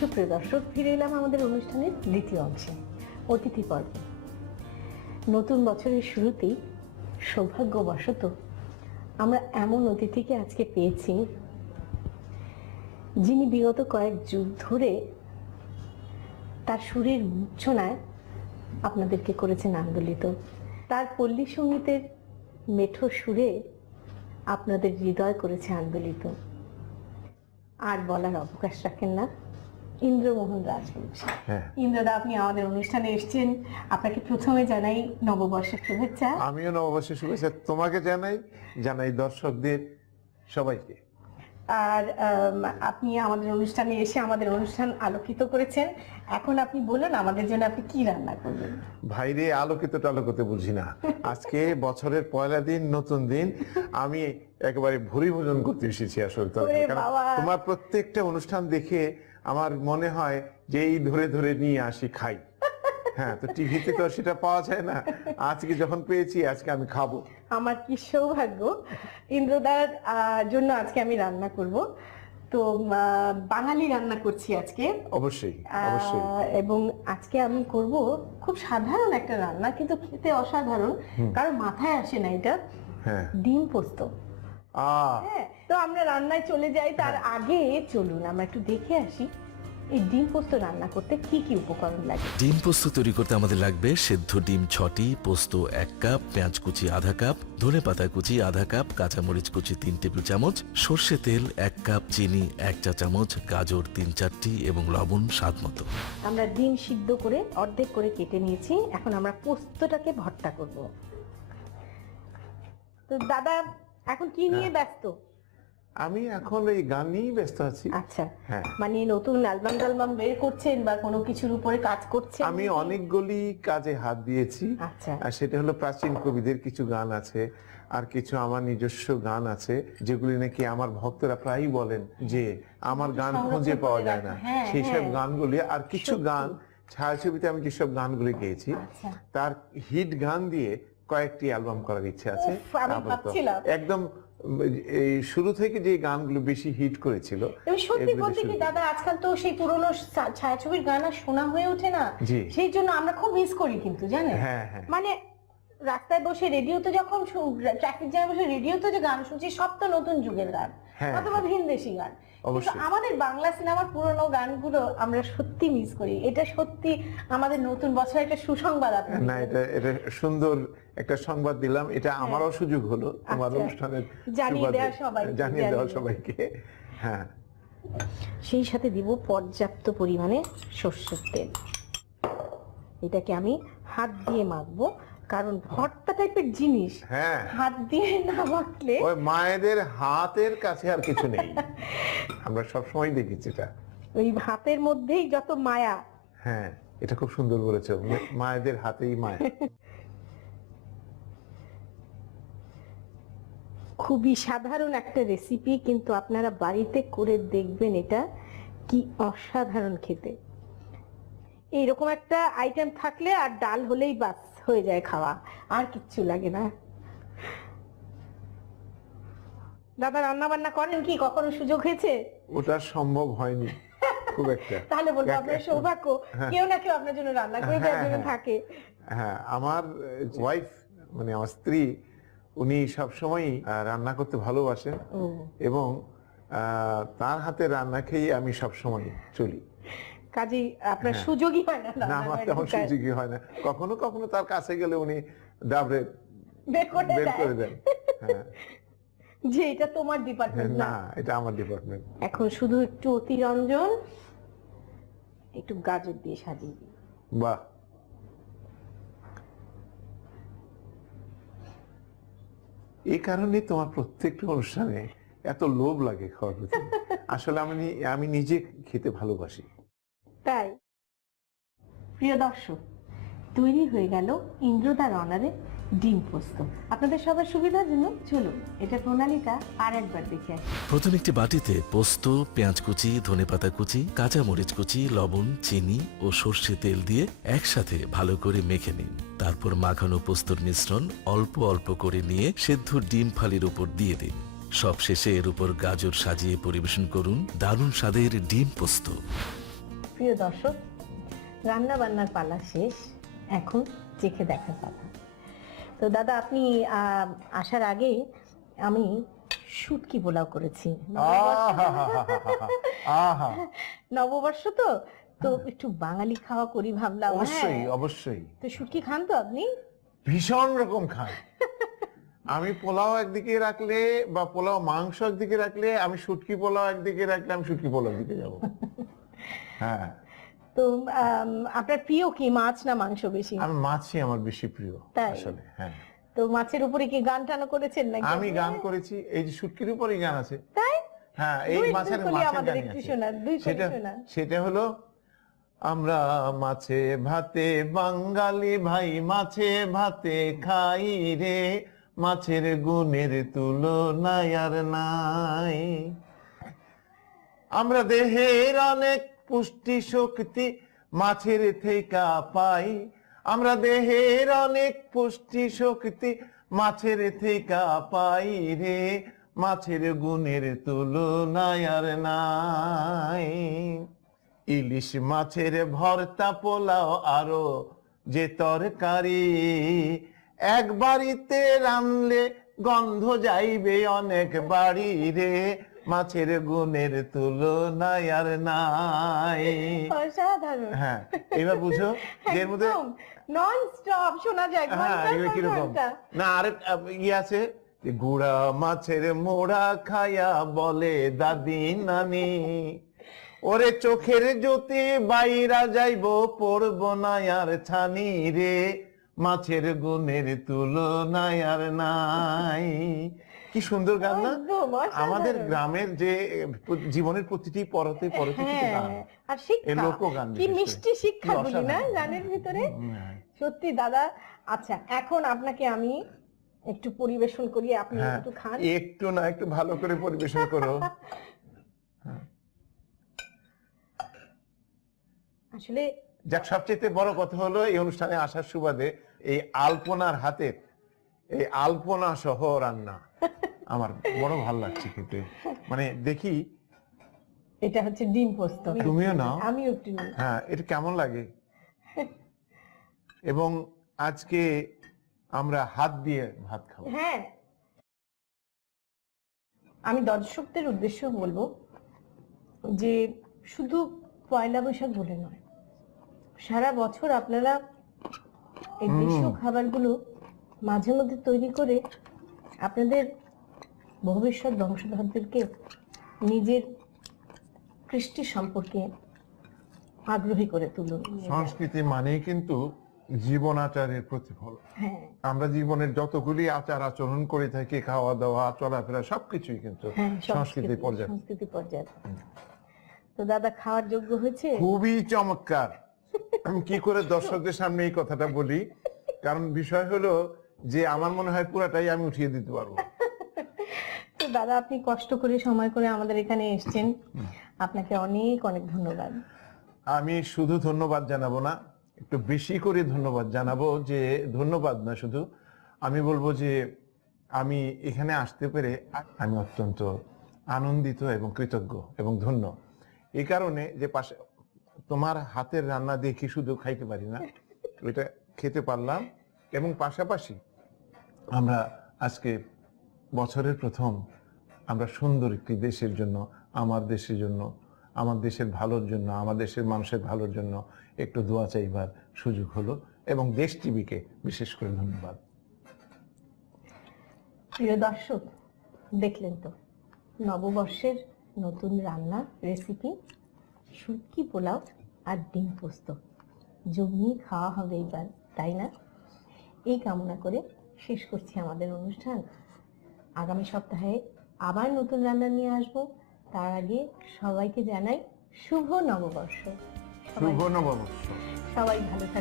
সুপ্রিয় দর্শক, ফিরে এলাম আমাদের অনুষ্ঠানের দ্বিতীয় অংশে, অতিথি পর্বে। নতুন বছরের শুরুতেই সৌভাগ্যবশত আমরা এমন অতিথিকে আজকে পেয়েছি যিনি বিগত কয়েক যুগ ধরে তার সুরের মূর্ছনায় আপনাদেরকে করেছেন আন্দোলিত। তার পল্লী সঙ্গীতের মেঠো সুরে আপনাদের হৃদয় করেছে আন্দোলিত। আর বলার অবকাশ রাখেন না, ইন্দ্রমোহন রাজবংশী। ইন্দ্রদা, আপনি আমাদের অনুষ্ঠানে এসেছেন, আপনাকে প্রথমে জানাই নববর্ষের শুভেচ্ছা। আমিও নববর্ষের শুভেচ্ছা তোমাকে জানাই দর্শকদের সবাইকে। আর আপনি আমাদের অনুষ্ঠানে এসে আমাদের অনুষ্ঠান আলোকিত করেছেন। এখন আপনি বলুন আমাদের জন্য আপনি কি রান্না করবেন। ভাইরে, আলোকিত টালোকিত বুঝি না। আজকে বছরের পয়লা দিন, নতুন দিন, আমি একেবারে ভুরি ভোজন করতে এসেছি আসলে। তোমার প্রত্যেকটা অনুষ্ঠান দেখে আমার মনে হয় যে এই ধরে ধরে নিয়ে আসি খাই। হ্যাঁ, তো টিভিতে তো সেটা পাওয়া যায় না। আজকে যখন পেয়েছি, আজকে আমি খাবো। আমার কি সৌভাগ্য। ইন্দ্রদার জন্য আজকে আমি রান্না করব। তো বাঙালি রান্না করছি আজকে। অবশ্যই। এবং আজকে আমি করব খুব সাধারণ একটা রান্না, কিন্তু খেতে অসাধারণ, কারণ মাথায় আসে না এটা। ডিম পোস্ত। হ্যাঁ, তো আমরা রান্নায় চলে যাই। তার আগে চলুন আমরা একটু দেখে আসি এই ডিম পোস্ত রান্না করতে কি কি উপকরণ লাগে। ডিম পোস্ত তৈরি করতে আমাদের লাগবে সেদ্ধ ডিম 6টি, পোস্ত 1 কাপ, পেঁয়াজ কুচি আধা কাপ, ধনেপাতা কুচি আধা কাপ, কাঁচামরিচ কুচি 3 টেবিল চামচ, সর্ষে তেল 1 কাপ, চিনি 1 চা চামচ, গাজর 3-4টি এবং লবণ স্বাদ মতো। আমরা ডিম সিদ্ধ করে অর্ধেক করে কেটে নিয়েছি। এখন আমরা পোস্তটাকে ভর্তা করব। তো দাদা এখন কি নিয়ে ব্যস্ত? আমি এখন এই গান নিয়েই ব্যস্ত আছি। আচ্ছা, মানে নতুন অ্যালবাম বের করছেন বা কোনো কিছুর উপরে কাজ করছেন? আমি অনেকগুলি কাজে হাত দিয়েছি। আচ্ছা। আর সেটা হলো প্রাচীন কবিদের কিছু গান আছে, আর কিছু আমার নিজস্ব গান আছে, যেগুলি নাকি আমার ভক্তরা প্রায়ই বলেন যে আমার গান খুঁজে পাওয়া যায় না। সেই সব গানগুলি, আর কিছু গান ছায়াছবিতে আমি যেসব গানগুলি গেয়েছি, তার হিট গান দিয়ে কয়েকটি অ্যালবাম করার ইচ্ছে আছে। একদম এই শুরু থেকে যে গানগুলো বেশি হিট করেছিল। সত্যি বলতে কি দাদা, আজকাল তো সেই পুরনো ছায়াছবির গান আর শোনা হয়ে ওঠে না, সেই জন্য আমরা খুব মিস করি। কিন্তু জানেন, মানে রাস্তায় বসে রেডিওতে যখন ট্রাফিক জ্যামে বসে রেডিওতে যে গান শুনছি, সব তো নতুন যুগের গান অথবা ভিনদেশি গান। কিন্তু আমাদের বাংলা সিনেমার পুরনো গানগুলো আমরা সত্যি মিস করি। এটা সত্যি আমাদের নতুন বছরের একটা সুসংবাদ। না, এটা সুন্দর একটা সংবাদ দিলাম। এটা আমারও সুযোগ হলো তোমার অনুষ্ঠানের জানিয়ে দেওয়া সবাইকে। হ্যাঁ, সেই সাথে দিব পর্যাপ্ত পরিমাণে সরষের তেল। এটাকে আমি হাত দিয়ে মাখবো, কারণ ভর্তা টাইপের জিনিস হাত দিয়ে না মাখলে ওই মায়েদের হাতের কাছে আর কিছু নেই। আমরা সবসময় দেখেছি এটা, ওই হাতের মধ্যেই যত মায়া। হ্যাঁ, এটা খুব সুন্দর বলেছো, মায়েদের হাতেই মায়া। খুবই সাধারণ একটা রেসিপি, কিন্তু আপনারা বাড়িতে করে দেখবেন এটা কি অসাধারণ খেতে। এইরকম একটা আইটেম থাকলে আর ডাল হলেই বাস হয়ে যায় খাওয়া, আর কিচ্ছু লাগে না। দাদা রান্না বান্না করেন কি? কখনো সুযোগ হয়েছে? ওটা সম্ভব হয়নি খুব একটা। তাহলে বলবো আপনার সৌভাগ্য, কেউ না কেউ আপনার জন্য রান্না করে দেওয়ার জন্য থাকে। হ্যাঁ, আমার ওয়াইফ মানে আমার স্ত্রী, উনি সবসময়ই রান্না করতে ভালোবাসেন এবং তার হাতে রান্না খেয়ে আমি সবসময় চলি। কাজেই আপনার সুযোগই হয় না? না, আমার তেমন সুযোগই হয় না। কখনো কখনো তার কাছে গেলে উনি ডাবরে বের করে দেন। হ্যাঁ, যে এটা তোমার ডিপার্টমেন্ট না, এটা আমার ডিপার্টমেন্ট। এখন শুধু একটু অতিরঞ্জন, একটু গাজর দিয়ে সাজিয়ে দিই। বাহ, এই কারণে তোমার প্রত্যেকটা অনুষ্ঠানে এত লোভ লাগে খাওয়ার প্রতি। আসলে আমি নিজে খেতে ভালোবাসি। তাই প্রিয় দর্শক, তৈরি হয়ে গেল ইন্দ্রদার অনারে ডিম পোস্ত। আপনাদের সবার সুবিধার জন্য চলুন এটা প্রণালীটা আর একবার দেখে আসি। প্রথম একটি বাটিতে পোস্ত, পেঁয়াজ কুচি, ধনেপাতা কুচি, কাঁচামরিচ কুচি, লবণ, চিনি ও সর্ষে তেল দিয়ে একসাথে ভালো করে মেখে নিন। তারপর মাখানো পোস্তর মিশ্রণ অল্প অল্প করে নিয়ে সেদ্ধ ডিম ফালির উপর দিয়ে দিন। সবশেষে এর উপর গাজর সাজিয়ে পরিবেশন করুন দারুণ স্বাদের ডিম পোস্ত। প্রিয় দর্শক, রান্না বান্নার পালা শেষ, এখন চেখে দেখার পালা। তো দাদা, আপনি আসার আগে আমি শুটকি পোলাও করেছি। নববর্ষ তো একটু বাঙালি খাওয়া করি ভাবলাম। অবশ্যই অবশ্যই। তো শুটকি খান তো আপনি? ভীষণ রকম খান। আমি পোলাও একদিকে রাখলে বা পোলাও মাংস একদিকে রাখলে, আমি শুটকি পোলাও একদিকে রাখলে আমি শুটকি পোলাও দিকে যাব। হ্যাঁ। তো আপনার প্রিয় কি, মাছ না মাংস বেশি? আমি মাছই আমার বেশি প্রিয় আসলে। হ্যাঁ। তো মাছের উপরে কি গান টানো করেছেন নাকি? আমি গান করেছি, এই যে শুটকির উপরই গান আছে। তাই? হ্যাঁ, এই মাছের গানই আছে। সেটা হলো, আমরা মাছে ভাতে বাঙালি ভাই, মাছে ভাতে খাই রে, মাছের গুণের তুলনায় আর নাই। আমরা দেহের অনেক পুষ্টি শক্তি মাছের থেকে পাই, আমরা দেহের অনেক পুষ্টি শক্তি মাছের থেকে পাই রে, মাছের গুণের তুলনায় আর নাই। ইলিশ মাছের ভর্তা পোলাও আরো যে তরকারি, এক বাড়িতে রান্নলে গন্ধ যাইবে অনেক বাড়ি রে, মাছের গুণের তুলনায় আর নাই। অসাধারণ। হ্যাঁ, এবার বুঝো এর মধ্যে নন স্টপ শোনা যায়। হ্যাঁ, কিরকম না, আরেক ইয়ে আছে, গুড়া মাছের মোড়া খায়া বলে দাদি নানি, ওরে চোখের জ্যোতি বাইরা যাইবো পড়ব না আর ছানি রে, মাছের গুণের তুলনায় আর নাই। কি সুন্দর গান না? আমাদের গ্রামের যে জীবনের প্রতিটি পরতে পরতে গান, আর শিক্ষা, লোকগান, কি মিষ্টি শিক্ষাগুলি না গানের ভিতরে। সত্যি দাদা। আচ্ছা, এখন আপনাকে আমি একটু পরিবেশন করি, আপনি একটু খান। একটু না, একটু ভালো করে পরিবেশন করো। আসলে যাক, সবচেয়ে বড় কথা হলো এই অনুষ্ঠানে আসার সুবাদে এই আলপনার হাতের এই আলপনা সহ রান্না আমার বড় ভালো লাগছে খেতে। মানে দেখি, এটা হচ্ছে ডিম পোস্ত। তুমিও নাও, আমিও একটু নিই। হ্যাঁ, এটা কেমন লাগে। এবং আজকে আমরা হাত দিয়ে ভাত খাবো। হ্যাঁ, আমি দর্শকদের উদ্দেশ্য বলবো যে শুধু পয়লা বৈশাখ বলে নয়, সারা বছর আপনারা এই দেশীয় খাবারগুলো মাঝে মধ্যে তৈরি করে আপনাদের ভবিষ্যৎ বংশধরদেরকে নিজের কৃষ্টি সম্পর্কে আগ্রহী করে তুলুন। সংস্কৃতি মানে কিন্তু জীবন আচারের প্রতিফল। হ্যাঁ, আমরা জীবনের যতগুলি আচার আচরণ করে থাকি, খাওয়া দাওয়া চলাফেরা সবকিছুই কিন্তু সংস্কৃতির পর্যায়ে। তো দাদা, খাওয়ার যোগ্য হয়েছে? খুবই চমৎকার। আমি কি করে দর্শকদের সামনে এই কথাটা বলি, কারণ বিষয় হলো যে আমার মনে হয় পুরাটাই আমি উঠিয়ে দিতে পারবো। তো দাদা, আপনি কষ্ট করে সময় করে আমাদের এখানে এসেছেন, আপনাকে অনেক অনেক ধন্যবাদ। আমি শুধু ধন্যবাদ জানাবো না, একটু বেশি করে ধন্যবাদ জানাবো। যে ধন্যবাদ না, শুধু আমি বলবো যে আমি এখানে আসতে পেরে আমি অত্যন্ত আনন্দিত এবং কৃতজ্ঞ এবং ধন্য। এই কারণে যে পাশে তোমার হাতের রান্না দেখি শুধু খাইতে পারি না, ওইটা খেতে পারলাম। এবং পাশাপাশি আমরা আজকে বছরের প্রথম আমরা সুন্দর একটি দেশের জন্য, আমার দেশের জন্য, আমার দেশের ভালোর জন্য, আমার দেশের মানুষের ভালোর জন্য একটু দোয়া চাইবার সুযোগ হলো। এবং দেশ টিভিকে বিশেষ করে ধন্যবাদ। প্রিয় দর্শক, দেখলেন তো নববর্ষের নতুন রান্না রেসিপি, শুটকি পোলাও আর ডিম পোস্ত। জমিয়ে খাওয়া হবে এবার, তাই না? এই কামনা করে শেষ করছি আমাদের অনুষ্ঠান। আগামী সপ্তাহে আবার নতুন রান্না নিয়ে আসবো। তার আগে সবাইকে জানাই শুভ নববর্ষ। শুভ নববর্ষ। সবাই ভালো থাকুন।